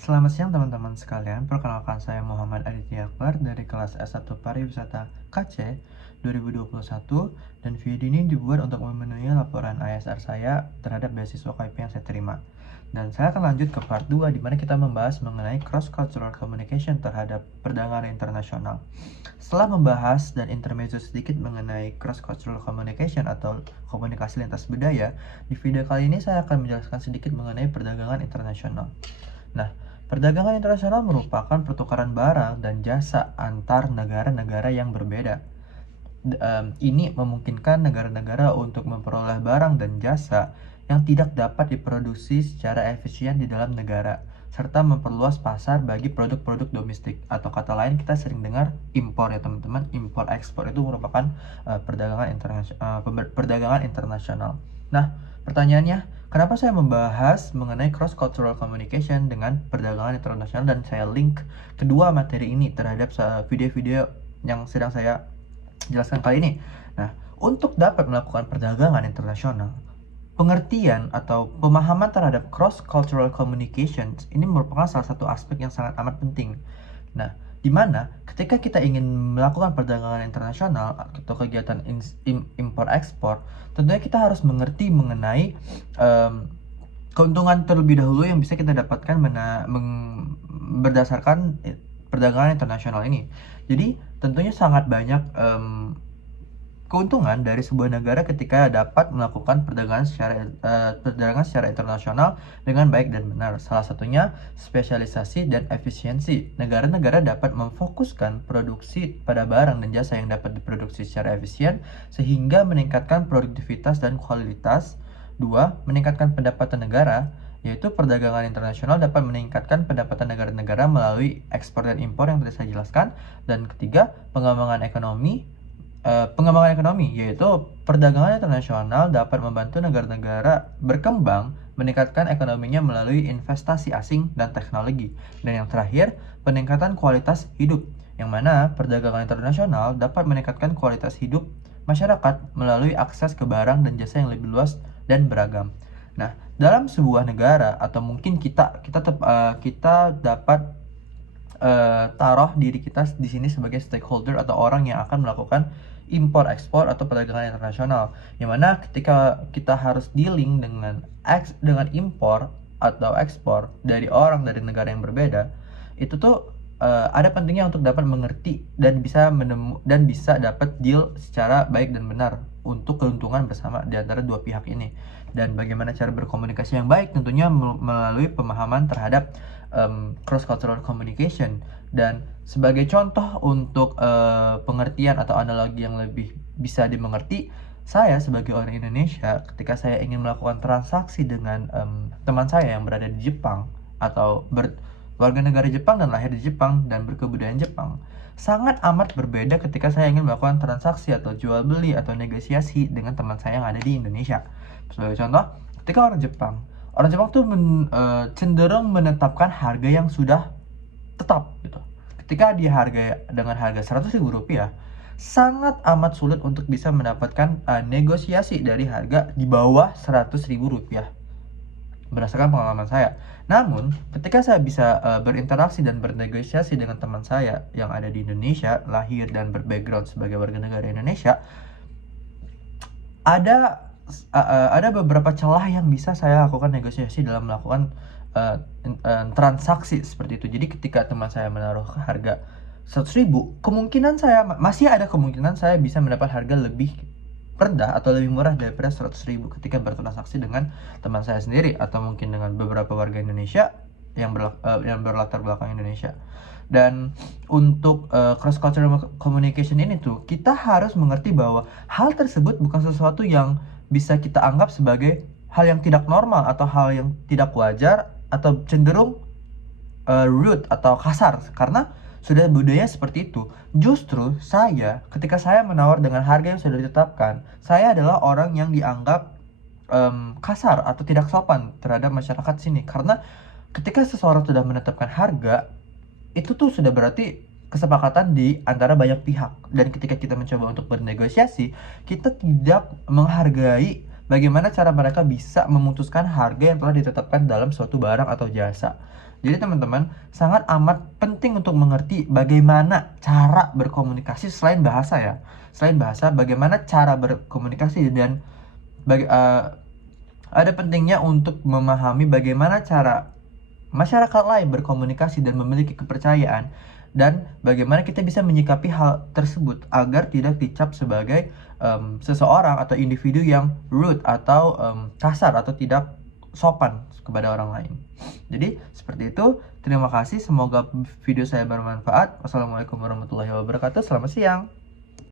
Selamat siang teman-teman sekalian, perkenalkan saya Muhammad Aditya Akbar dari kelas S1 Pariwisata KC 2021 dan video ini dibuat untuk memenuhi laporan ISR saya terhadap beasiswa KIP yang saya terima. Dan saya akan lanjut ke part 2 di mana kita membahas mengenai cross-cultural communication terhadap perdagangan internasional. Setelah membahas dan intermezzo sedikit mengenai cross-cultural communication atau komunikasi lintas budaya, di video kali ini saya akan menjelaskan sedikit mengenai perdagangan internasional. Nah, perdagangan internasional merupakan pertukaran barang dan jasa antar negara-negara yang berbeda. Ini memungkinkan negara-negara untuk memperoleh barang dan jasa yang tidak dapat diproduksi secara efisien di dalam negara, serta memperluas pasar bagi produk-produk domestik. Atau kata lain, kita sering dengar impor ya teman-teman. Impor ekspor itu merupakan perdagangan internasional. Nah, pertanyaannya, kenapa saya membahas mengenai cross-cultural communication dengan perdagangan internasional dan saya link kedua materi ini terhadap video-video yang sedang saya jelaskan kali ini. Nah, untuk dapat melakukan perdagangan internasional, pengertian atau pemahaman terhadap cross-cultural communication ini merupakan salah satu aspek yang sangat amat penting. Nah, di mana ketika kita ingin melakukan perdagangan internasional atau kegiatan impor-ekspor, tentunya kita harus mengerti mengenai keuntungan terlebih dahulu yang bisa kita dapatkan berdasarkan perdagangan internasional ini. Jadi tentunya sangat banyak keuntungan dari sebuah negara ketika dapat melakukan perdagangan secara internasional dengan baik dan benar. Salah satunya spesialisasi dan efisiensi. Negara-negara dapat memfokuskan produksi pada barang dan jasa yang dapat diproduksi secara efisien sehingga meningkatkan produktivitas dan kualitas. Dua, meningkatkan pendapatan negara, yaitu perdagangan internasional dapat meningkatkan pendapatan negara-negara melalui ekspor dan impor yang tadi saya jelaskan. Dan ketiga, pengembangan ekonomi, yaitu perdagangan internasional dapat membantu negara-negara berkembang meningkatkan ekonominya melalui investasi asing dan teknologi. Dan yang terakhir, peningkatan kualitas hidup, yang mana perdagangan internasional dapat meningkatkan kualitas hidup masyarakat melalui akses ke barang dan jasa yang lebih luas dan beragam. Nah, dalam sebuah negara atau mungkin kita dapat taruh diri kita di sini sebagai stakeholder atau orang yang akan melakukan impor ekspor atau perdagangan internasional, yang mana ketika kita harus dealing dengan impor atau ekspor dari negara yang berbeda, itu tuh ada pentingnya untuk dapat mengerti dan bisa dapat deal secara baik dan benar untuk keuntungan bersama di antara dua pihak ini. Dan bagaimana cara berkomunikasi yang baik, tentunya melalui pemahaman terhadap cross cultural communication. Dan sebagai contoh untuk pengertian atau analogi yang lebih bisa dimengerti, saya sebagai orang Indonesia ketika saya ingin melakukan transaksi dengan teman saya yang berada di Jepang atau warga negara Jepang dan lahir di Jepang dan berkebudayaan Jepang, sangat amat berbeda ketika saya ingin melakukan transaksi atau jual beli atau negosiasi dengan teman saya yang ada di Indonesia. Sebagai contoh, ketika orang Jepang tuh cenderung menetapkan harga yang sudah tetap gitu. Ketika dengan harga 100.000 rupiah, sangat amat sulit untuk bisa mendapatkan negosiasi dari harga di bawah 100.000 rupiah berdasarkan pengalaman saya. Namun, ketika saya bisa berinteraksi dan bernegosiasi dengan teman saya yang ada di Indonesia, lahir dan berbackground sebagai warga negara Indonesia, ada beberapa celah yang bisa saya lakukan negosiasi dalam melakukan transaksi seperti itu. Jadi ketika teman saya menaruh harga 100.000, masih ada kemungkinan saya bisa mendapat harga lebih rendah atau lebih murah daripada 100.000 ketika bertransaksi dengan teman saya sendiri atau mungkin dengan beberapa warga Indonesia yang berlatar belakang Indonesia. Dan untuk cross cultural communication ini tuh kita harus mengerti bahwa hal tersebut bukan sesuatu yang bisa kita anggap sebagai hal yang tidak normal atau hal yang tidak wajar atau cenderung rude atau kasar, karena sudah budaya seperti itu. Justru ketika saya menawar dengan harga yang sudah ditetapkan, saya adalah orang yang dianggap kasar atau tidak sopan terhadap masyarakat sini. Karena ketika seseorang sudah menetapkan harga, itu tuh sudah berarti kesepakatan di antara banyak pihak. Dan ketika kita mencoba untuk bernegosiasi, kita tidak menghargai bagaimana cara mereka bisa memutuskan harga yang telah ditetapkan dalam suatu barang atau jasa. Jadi teman-teman, sangat amat penting untuk mengerti bagaimana cara berkomunikasi selain bahasa ya. Selain bahasa, bagaimana cara berkomunikasi, dan ada pentingnya untuk memahami bagaimana cara masyarakat lain berkomunikasi dan memiliki kepercayaan, dan bagaimana kita bisa menyikapi hal tersebut agar tidak dicap sebagai seseorang atau individu yang rude atau kasar atau tidak sopan kepada orang lain. Jadi seperti itu. Terima kasih, semoga video saya bermanfaat. Wassalamualaikum warahmatullahi wabarakatuh. Selamat siang.